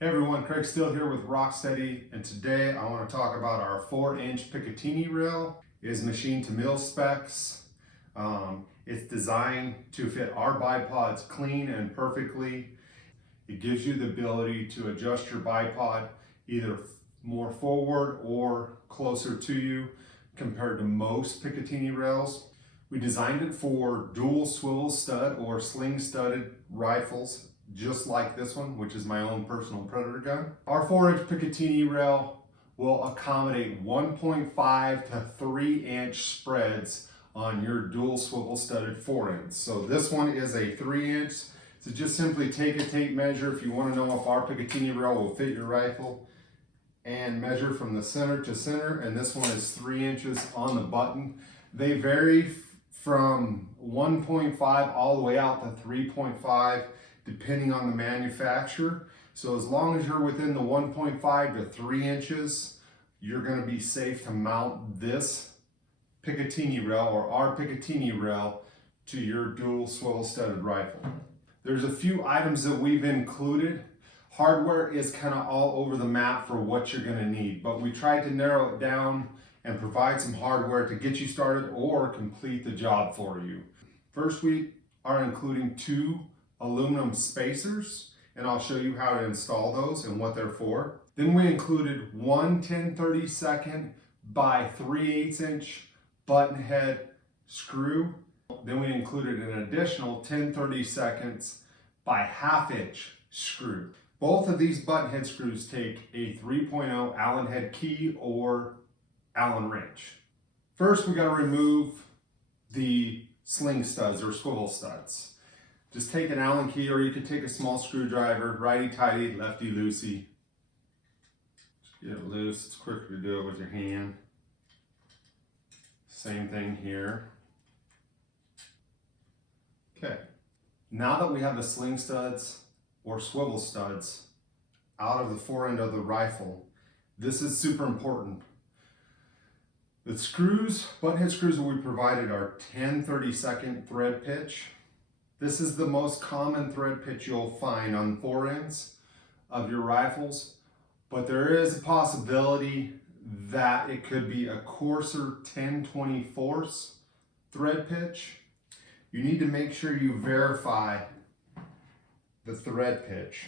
Hey everyone, Craig still here with ROKSTEDi, and today I want to talk about our 4-inch Picatinny Rail. It is machined to mill specs. It's designed to fit our bipods clean and perfectly. It gives you the ability to adjust your bipod either more forward or closer to you compared to most Picatinny rails. We designed it for dual swivel stud or sling studded rifles, just like this one, which is my own personal Predator gun. Our 4-inch Picatinny Rail will accommodate 1.5 to 3-inch spreads on your dual swivel studded forends. So this one is a 3-inch. So just simply take a tape measure if you want to know if our Picatinny Rail will fit your rifle, and measure from the center to center. And this one is 3 inches on the button. They vary from 1.5 all the way out to 3.5. depending on the manufacturer. So as long as you're within the 1.5 to 3 inches, you're going to be safe to mount this Picatinny Rail or our Picatinny Rail to your dual swivel studded rifle. There's a few items that we've included. Hardware is kind of all over the map for what you're going to need, but we tried to narrow it down and provide some hardware to get you started or complete the job for you. First, we are including 2 aluminum spacers, and I'll show you how to install those and what they're for. Then we included one 10/32 by 3/8 inch button head screw. Then we included an additional 10/32 by 1/2 inch screw. Both of these button head screws take a 3.0 Allen head key or Allen wrench. First, we got to remove the sling studs or swivel studs. Just take an Allen key, or you could take a small screwdriver, righty-tighty, lefty-loosey. Just get it loose. It's quicker to do it with your hand. Same thing here. Okay. Now that we have the sling studs or swivel studs out of the forend of the rifle, this is super important. The screws, button head screws that we provided are 10/32 thread pitch. This is the most common thread pitch you'll find on forends of your rifles, but there is a possibility that it could be a coarser 10/24 thread pitch. You need to make sure you verify the thread pitch.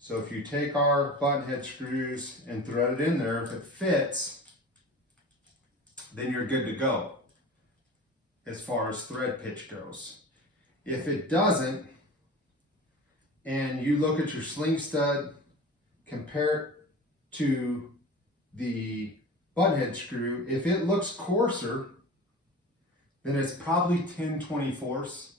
So if you take our button head screws and thread it in there, if it fits, then you're good to go as far as thread pitch goes. If it doesn't, and you look at your sling stud, compare it to the button head screw, if it looks coarser, then it's probably 10/24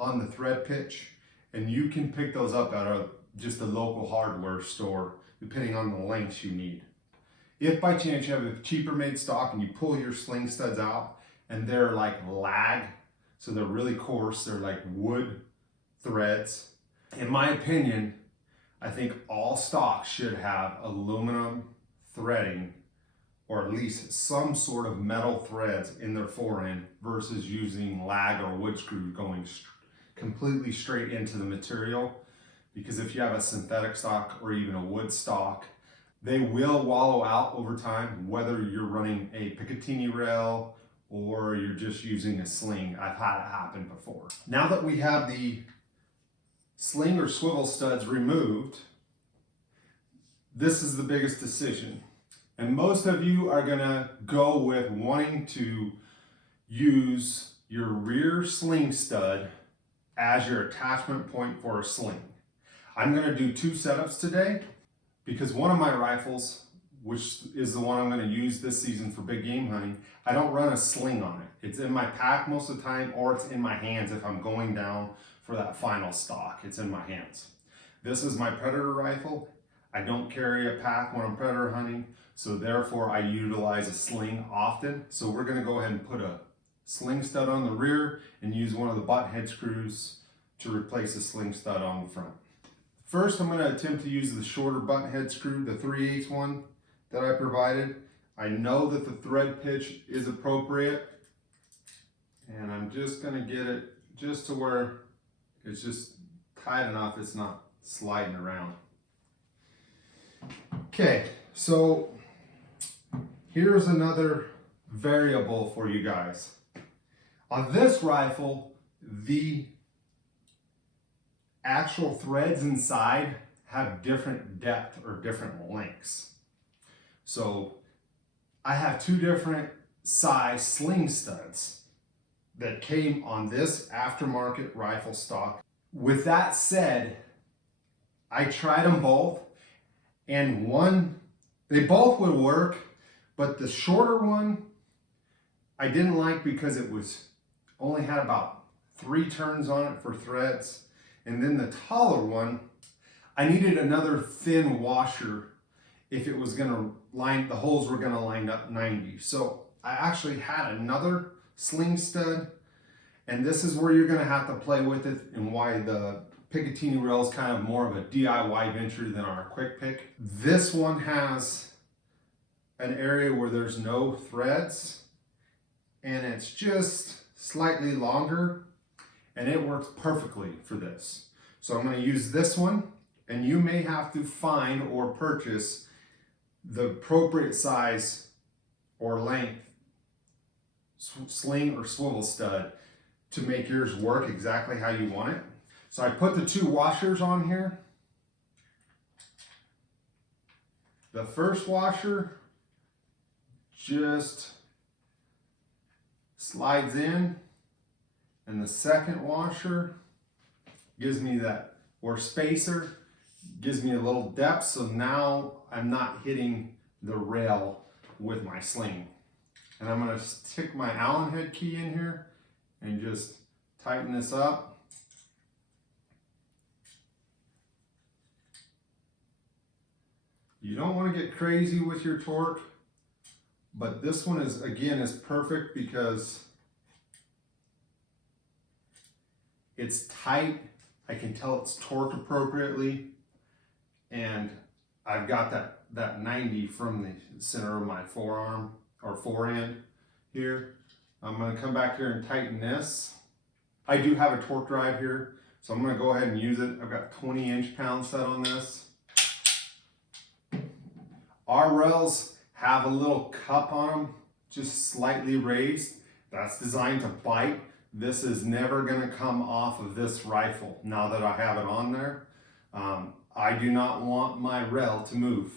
on the thread pitch, and you can pick those up at just a local hardware store, depending on the lengths you need. If by chance you have a cheaper made stock and you pull your sling studs out and they're like lag, so they're really coarse, they're like wood threads. In my opinion, I think all stocks should have aluminum threading, or at least some sort of metal threads in their forend versus using lag or wood screw going completely straight into the material. Because if you have a synthetic stock or even a wood stock, they will wallow out over time, whether you're running a Picatinny Rail or you're just using a sling. I've had it happen before. Now that we have the sling or swivel studs removed, this is the biggest decision. And most of you are gonna go with wanting to use your rear sling stud as your attachment point for a sling. I'm gonna do 2 setups today because one of my rifles, which is the one I'm going to use this season for big game hunting, I don't run a sling on it. It's in my pack most of the time, or it's in my hands if I'm going down for that final stock. It's in my hands. This is my Predator rifle. I don't carry a pack when I'm Predator hunting, so therefore I utilize a sling often. So we're going to go ahead and put a sling stud on the rear and use one of the button head screws to replace the sling stud on the front. First, I'm going to attempt to use the shorter button head screw, the 3/8 one that I provided. I know that the thread pitch is appropriate, and I'm just going to get it just to where it's just tight enough it's not sliding around. Okay, so here's another variable for you guys. On this rifle, the actual threads inside have different depth or different lengths. So I have two different size sling studs that came on this aftermarket rifle stock. With that said, I tried them both, and they both would work, but the shorter one I didn't like because it only had about 3 turns on it for threads. And then the taller one, I needed another thin washer if it was gonna the holes were gonna line up 90. So I actually had another sling stud, and this is where you're gonna have to play with it and why the Picatinny Rail is kind of more of a DIY venture than our quick pick. This one has an area where there's no threads, and it's just slightly longer, and it works perfectly for this. So I'm going to use this one, and you may have to find or purchase the appropriate size or length sling or swivel stud to make yours work exactly how you want it. So I put the 2 washers on here. The first washer just slides in, and the second washer gives me that, or spacer, gives me a little depth, so now I'm not hitting the rail with my sling. And I'm going to stick my Allen head key in here and just tighten this up. You don't want to get crazy with your torque, but this one is perfect because it's tight. I can tell it's torqued appropriately, and I've got that 90 from the center of my forearm or forend here. I'm going to come back here and tighten this. I do have a torque drive here, so I'm going to go ahead and use it. I've got 20 inch-pounds set on this. Our rails have a little cup on them, just slightly raised. That's designed to bite. This is never going to come off of this rifle now that I have it on there. I do not want my rail to move.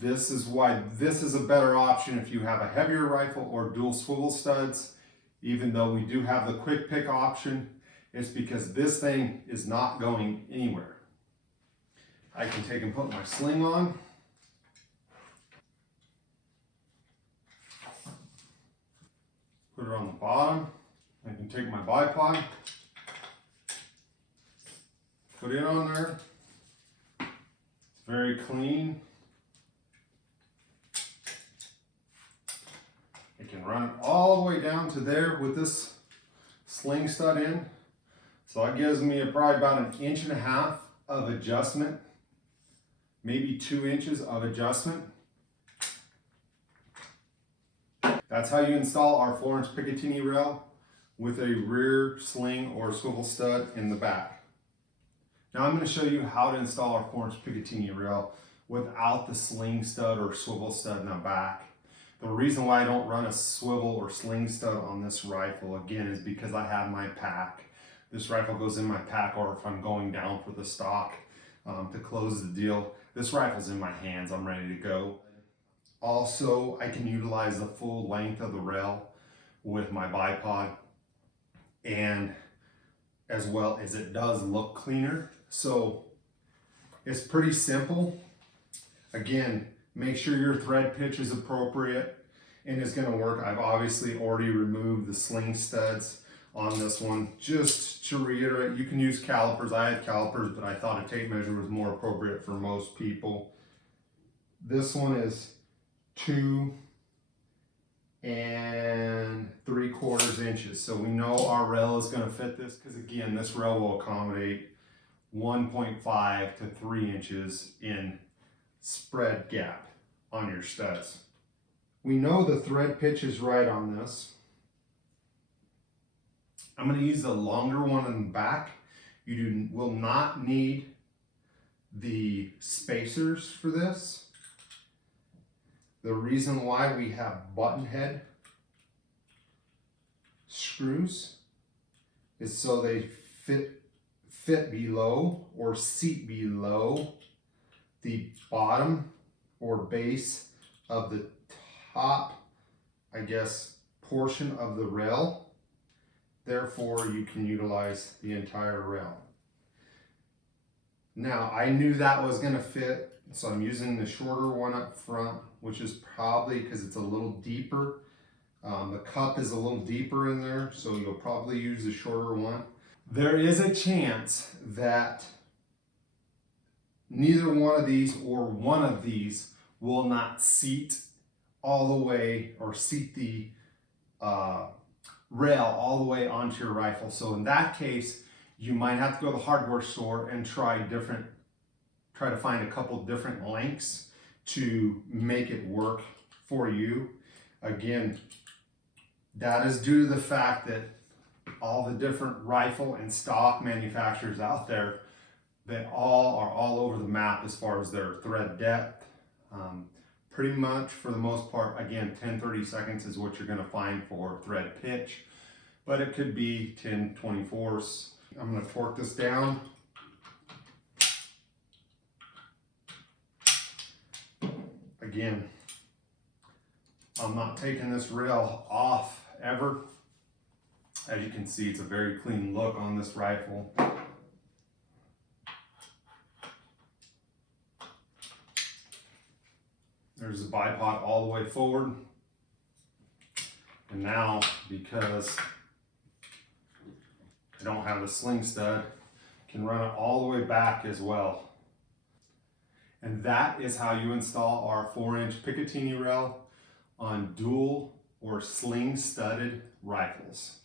This is why this is a better option if you have a heavier rifle or dual swivel studs. Even though we do have the quick pick option, it's because this thing is not going anywhere. I can take and put my sling on. Put it on the bottom. I can take my bipod, put it on there. It's very clean. I can run it all the way down to there with this sling stud in. So that gives me probably about 1.5 inches of adjustment, maybe 2 inches of adjustment. That's how you install our forends Picatinny Rail with a rear sling or swivel stud in the back. Now I'm going to show you how to install our forends Picatinny Rail without the sling stud or swivel stud in the back. The reason why I don't run a swivel or sling stud on this rifle, again, is because I have my pack. This rifle goes in my pack, or if I'm going down for the stock to close the deal, this rifle's in my hands, I'm ready to go. Also, I can utilize the full length of the rail with my bipod, and as well as it does look cleaner. So it's pretty simple. Again, make sure your thread pitch is appropriate and it's going to work. I've obviously already removed the sling studs on this one. Just to reiterate, you can use calipers. I had calipers, but I thought a tape measure was more appropriate for most people. This one is 2 3/4 inches. So we know our rail is going to fit this because, again, this rail will accommodate 1.5 to 3 inches in spread gap on your studs. We know the thread pitch is right on this. I'm going to use the longer one in the back. You will not need the spacers for this. The reason why we have button head screws is so they fit below or seat below the bottom or base of the top, I guess, portion of the rail. Therefore, you can utilize the entire rail. Now, I knew that was going to fit, so I'm using the shorter one up front, which is probably because it's a little deeper. The cup is a little deeper in there, so you'll probably use the shorter one. There is a chance that neither one of these or one of these will not seat all the way, or seat the rail all the way onto your rifle. So in that case, you might have to go to the hardware store and try to find a couple different lengths to make it work for you. Again, that is due to the fact that all the different rifle and stock manufacturers out there, they all are all over the map as far as their thread depth. Pretty much for the most part, again, 10-30 seconds is what you're going to find for thread pitch, but it could be 10-24. I'm going to torque this down. Again, I'm not taking this rail off ever. As you can see, it's a very clean look on this rifle. There's the bipod all the way forward. And now, because I don't have a sling stud, I can run it all the way back as well. And that is how you install our 4-inch Picatinny rail on dual or sling studded rifles.